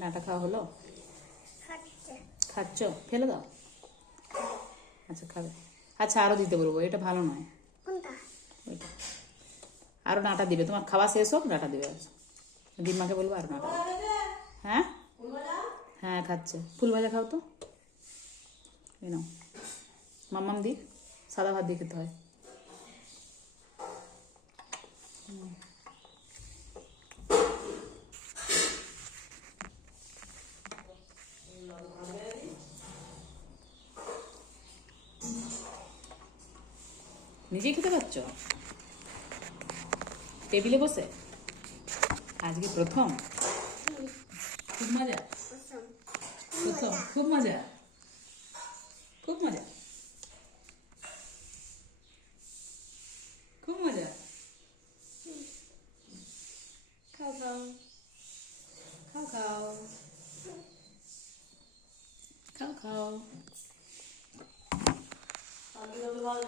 ডাঁটা খাওয়া হলো? খাচ্ছে। ফেলে দাও। আচ্ছা খাবে। আচ্ছা আরও দিতে বলব এটা ভালো নয়। ওইটা। আরও ডাঁটা দিবে। তোমার খাওয়া শেষ হোক ডাঁটা দিবে। দিম্মাকে বলব আরও ডাঁটা। হ্যাঁ? হ্যাঁ খাচ্ছে। ফুল ভাজা খাও তো। নাও। মাম্মাম দি সাদা ভাত দিয়ে খেতে হয়। নিজেই খেতে পারছ টেবিলে বসে? আজকে প্রথম? খুব মজা? প্রথম? খুব মজা? খুব মজা? খুব মজা খাও খাও খাও